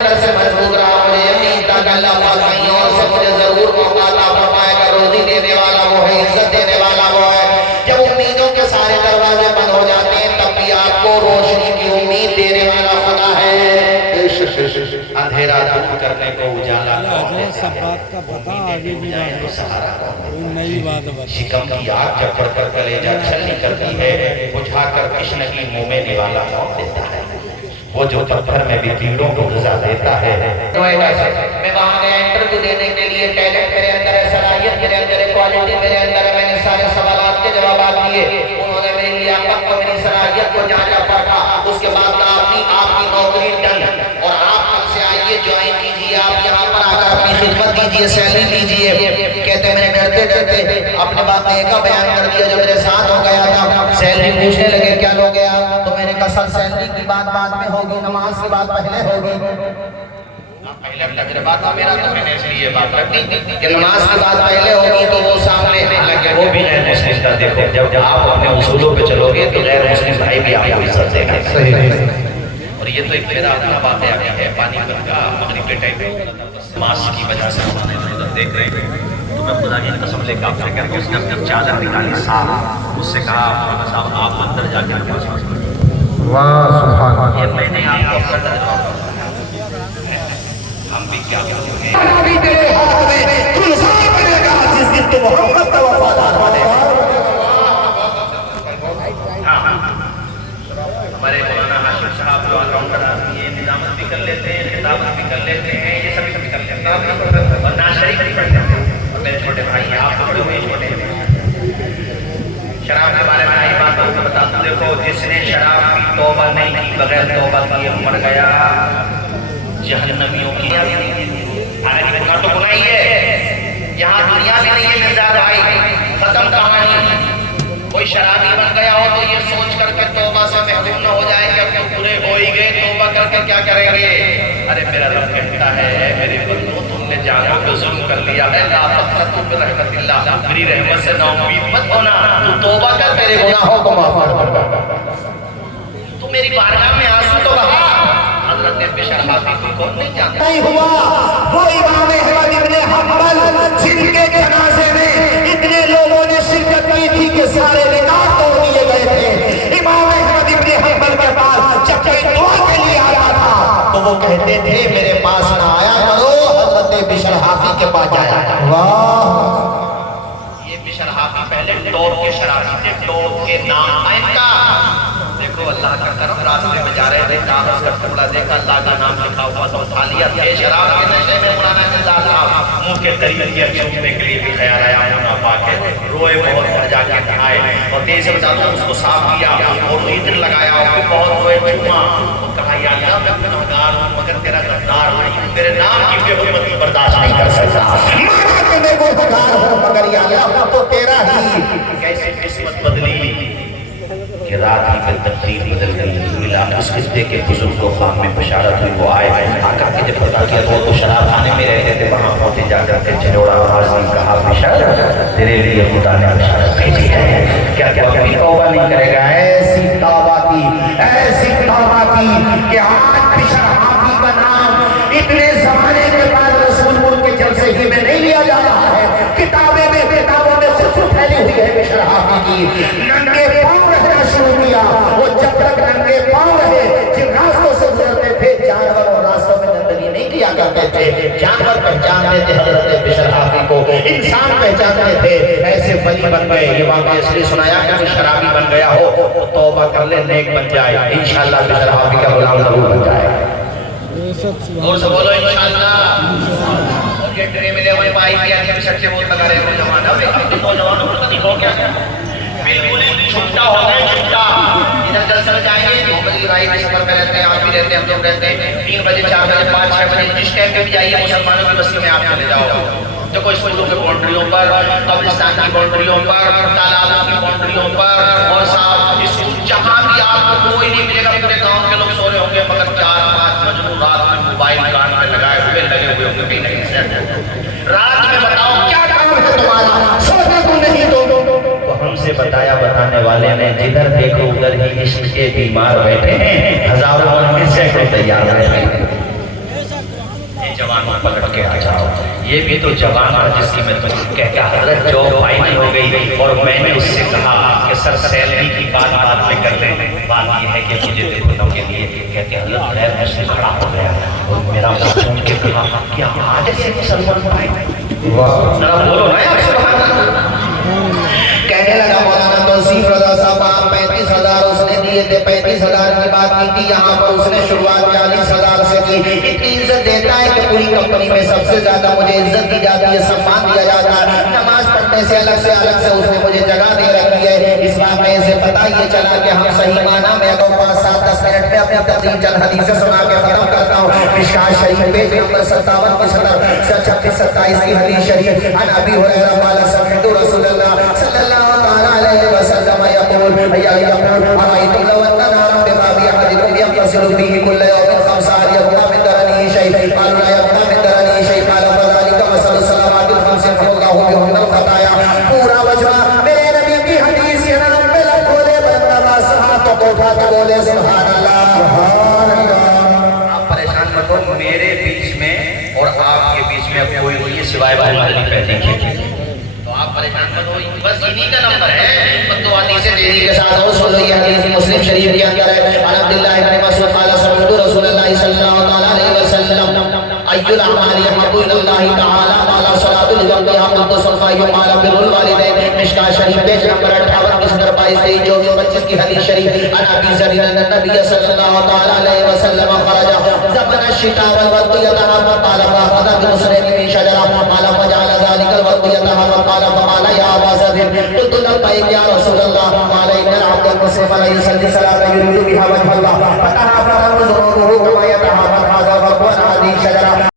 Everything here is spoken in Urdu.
سے مضبوط رہا، مجھے یقین تھا کہ اللہ پاک کہیں اور سے مجھے ضرور موقع عطا فرمائے گا۔ روزی دینے والا وہ ہے، عزت دینے والا وہ ہے۔ جب امیدوں کے سارے دروازے بند ہو جاتے ہیں تب بھی آپ کو روشنی کی امید دینے والا خدا ہے۔ اندھیرا دور کرنے کو اجالا کون دیتا ہے، امیدیں ڈوب جائیں تو سہارا کون دیتا ہے۔ شکم کی آگ جب بڑھ کر کلیجہ چھلنی کرتی ہے، بجھا کر تشنگی منہ میں نوالا کون دیتا ہے۔ وہ جو پتھر میں بھی کیڑوں کو غذا دیتا ہے۔ میں وہاں گیا انٹرویو دینے کے لیے، ٹیلنٹ میرے اندر ہے، صلاحیت میرے اندر ہے، کوالٹی میرے اندر ہے، میں نے سارے سوالات کے جوابات دیے، انہوں نے میری لیاقت کو، میری صلاحیت کو جانچا پرکھا، اس کے بعد کہا آپ کی نوکری ڈن، اور آپ ہم سے آئیے جوائن کیجیے، آپ یہاں پر آ کر اپنی خدمت دیجیے، سیلری لیجیے۔ کہتے میں نے ڈرتے ڈرتے اپنے بات کا بیان کر دیا جو میرے ساتھ ہو گیا تھا۔ سیلری پوچھنے لگے کیا لو گیا، تو میں نے کہا سر سیلری کی بات بعد میں ہوگی، نماز کی بات پہلے ہوگی۔ پہلے تجربات تھا میرا تو میں نے اس لیے یہ بات رکھ دی کہ نماز کی بات پہلے ہوگی تو وہ سامنے، حالانکہ وہ بھی غیر مسلم کا دیکھو، جب آپ اپنے اصولوں پہ چلو گے تو غیر مسلم بھائی بھی آپ کو عزت دے گا۔ اور یہ تو ایک میرا اپنا بات ہے، پانی کا مغرب کے ٹائم نماز کی وجہ سے ہمارے ادھر دیکھ رہے ہیں، تو میں خدا کی قسم لے کے آپ سے کہہ رہا ہوں، اس نے اپنی چادر نکالی صاحب، اس سے کہا مولانا صاحب آپ اندر جا کے نماز پڑھیں۔ واہ سبحان اللہ، یہ میں نے آپ کو اپنا تجربہ ہم بھی کیا کریں گے، ابھی تیرے ہاتھ میں کل سال بنے گا جس دن تو محمد کا وفادار بنے گا۔ ہمارے مولانا ہاشم صاحب جو اکاؤنٹر آدمی ہیں، نظامت بھی کر لیتے ہیں، خطابت بھی کر لیتے ہیں، یہ سب بھی کر لیتے ہیں، اور ناز شریف بھی پڑھتے ہیں، اور میرے چھوٹے بھائی ہیں، آپ بڑے ہوئے چھوٹے ہیں۔ شراب کے بارے میں آئی بات آپ کو بتا دوں، دیکھو جس نے شراب کی توبہ نہیں کی، بغیر توبہ کیے مر گیا، جہنمیوں کی آگے گناہ تو گناہ ہی ہے، یہاں دنیا بھی نہیں ہے مزداد بھائی، ختم کہانی۔ کوئی شرابی بن گیا ہو تو یہ سوچ کر کے توبہ سے محروم نہ ہو جائے کہ اب تو پورے ہو ہی گئے، توبہ کر کے کیا کریں گے۔ ارے میرا رب کہتا ہے میرے بندو تم نے جانوں پہ ظلم کر لیا ہے، لا تقنطوا من رحمت اللہ، میری رحمت سے نا امید مت ہونا، تو توبہ کر تیرے گناہوں کو معاف کر، تو میری بارگاہ میں آنسو تو بہا۔ حضرت بشر حافظ کو کون نہیں جانتا نہیں ہوا وہ امام احمد ابن حنبل جن کے جنازے میں اتنے لوگوں نے شرکت کی تھی کہ سارے نکاح توڑ دیے گئے تھے۔ امام احمد ابن حنبل کے پاس جب کوئی دعا کے لیے آیا تھا تو وہ کہتے تھے میرے پاس نہ آیا کرو، حضرت بشر حافظ کے پاس جایا کرو۔ یہ بشر حافظ پہلے ٹوپ کے شرابی تھے، ٹوپ کے نام آئن کا، دیکھو اللہ کا کرم، راستے میں جا رہے تھے، کاغذ کا ٹکڑا دیکھا، اللہ کا نام لکھا ہوا تو اٹھا لیا، تھے شراب کے نشے میں مولانا جزاد صاحب، منہ کے قریب کیا چھوٹنے کے لیے بھی خیال آیا، ہونا پاک ہے، روئے بہت بڑھ جا کے نہائے، اور تیز سے بتا دوں اس کو صاف کیا اور عطر لگایا، اور بہت روئے چوما، اور کہا یا اللہ میں گنہگار ہوں مگر تیرا غدار نہیں ہوں، تیرے نام کی بے حرمتی برداشت نہیں کر سکتا، مگر کہ میں گنہگار ہوں مگر یا اللہ تو تیرا ہی۔ کیسے قسمت بدلی کہ رات ہی پھر تقدیر بدل گئی، ملا اس خطے کے بزرگ کو خواب میں بشارت ہوئی، وہ آئے آقا کے جب پتا کیا تو شراب خانے میں رہتے تھے، وہاں پہنچے جا کر کے جھنوڑا حاضر کہا بشارت تیرے لیے خدا نے بشارت بھیجی ہے، کیا تو اپنی توبہ نہیں کرے گا، ایسی توبہ کی کہ آج بشر حافظ کا نام اتنے زمانے کے بعد رسول ملک کے جلسے ہی میں نہیں لیا جا رہا ہے، کتابوں میں خود پھیلی ہوئی ہے بشر حافظ کی، ننگے پاؤں رہنا شروع کیا، وہ جب تک ننگے پاؤں رہے جن راستوں سے گزرتے تھے جانور اور راستوں میں گندگی نہیں کیا کرتے تھے، جانور پہچانتے تھے حضرت بشر حافظ کو، انسان پہچانتے تھے، ایسے ولی بن گئے۔ یہ واقعہ اس لیے سنایا کہ شرابی بن گیا ہو تو توبہ کر لے، نیک بن جائے، انشاءاللہ بشر حافظ کا غلام ضرور بن جائے۔ اور سے بولو انشاءاللہ۔ اور یہ ڈرے ملے ہوئے بھائی بھی سچے بول لگا رہے ہو زمانہ میں، اب تو نوجوانوں کو نہیں ہو گیا، بالکل ہی چھٹا ہو گئے، چھٹا۔ ادھر جلسہ میں جائیں گے محمد علی بھائی بھی سفر میں رہتے ہیں، آپ بھی رہتے ہیں، ہم لوگ رہتے ہیں، 3 بجے 4 بجے 5 6 بجے جس ٹائم پہ بھی جائیے مسلمانوں کی بستی میں آپ چلے جاؤ۔ دیکھو اسکولوں کے باؤنڈریوں پر، قبرستان کی باؤنڈریوں پر، تالابوں کی باؤنڈریوں پر، اور صاحب اسکول جہاں بھی آپ کو کوئی نہیں ملے گا، پورے گاؤں کے لوگ سو رہے ہوں گے مگر 4 5 مجنون رات میں موبائل کان پہ لگائے ہوئے لگے ہوئے ہوں گے کہیں سے، رات میں بتاؤ کیا کام ہے تمہارا، سونے کو نہیں دو۔ تو ہم سے بتایا بتانے والے نے جدھر دیکھو ادھر ہی عشق کے بیمار بیٹھے ہیں، ہزاروں اور سینکڑوں تیار بیٹھے ہیں۔ مانو پلٹ کے آ جاؤ. یہ بھی تو جوان تھا جس کی میں تم کہتا حضرت جو فائنل ہو گئی اور میں نے اس سے کہا کہ سر سیلری کی بات میں کر لیں. بات یہ ہے کہ مجھے دیکھنے کے لیے کہتے حضرت غیر مسلم کھڑا ہو گیا اور میرا منہ سن کے کہا کیا آج سے مسلمان بھائی ذرا بولو نا یار سبحان اللہ. کہنے لگا مولانا توصیف رضا صاحب آپ 35,000 اس نے دیے تھے. 35,000 کی بات کی تھی, یہاں پر اس نے شروعات 40,000 سے کی. اتنی عزت دیتا ہے کہ پوری کمپنی میں سب سے زیادہ مجھے عزت دی جاتی ہے, سمان دیا جاتا ہے. نماز پڑھنے سے الگ اس نے مجھے جگہ دے رکھی ہے. اس واقعے سے پتہ یہ چلا کہ ہم صحیح معنی میں اگر 5-7-10 منٹ میں اپنی تقریر چند حدیثیں سنا کے ختم کرتا ہوں. مشکوٰۃ شریف پیج نمبر 57 کی صدر 36-27 کی حدیث شریف عن ابی ہریرہ قال سمعت رسول اللہ صلی اللہ تعالی علیہ وسلم یقول ارأیت لو ان نارا بباب احدکم یغتسل فیہ کل یوم 5 یبقى من درنه شیء قال لا یبقى من درنه شیء قال فذلک مثل الصلوات الخمس يمحو اللہ بهن الخطایا. پورا وجہ میرے نبی کی حدیث ہے نا, پہلا کھولے بندہ ہاتھوں کو اٹھا کے بولے سبحان اللہ سبحان اللہ. آپ پریشان مت ہو, میرے بیچ میں اور آپ کے بیچ میں اب کوئی نہیں سوائے محلی پہلے کے. تو آپ پریشان مت ہو, بس انہی کا نمبر ہے. دو حدیثیں تیزی کے ساتھ اور سن لو. یہ حدیث مسلم شریف کے اندر ہے. عن عبداللہ بن مسعود قال سمعت رسول اللہ صلی اللہ علیہ وسلم ای الاعمال احب الی اللہ تعالی قال صلاۃ الجمعہ قلت صفا قال بر الوالدین. مشکوٰۃ شریف پیج نمبر 58 کی صدر 22-23-24-25 کی حدیث شریف. عن ابی ذر ان النبی صلی اللہ تعالی علیہ وسلم خرج زمن الشتاء والوقت يتهاب قال فاخذ بنصرين من شجرة قال فجعل ذلك الوقت يتهاب قال فقال يا ابا ذر قلت لبيك يا رسول الله قال ان العبد المسلم لا يصلي صلاة يريد بها وجه الله فتهاب ذنوبه كما يتهاب هذا فهو حديث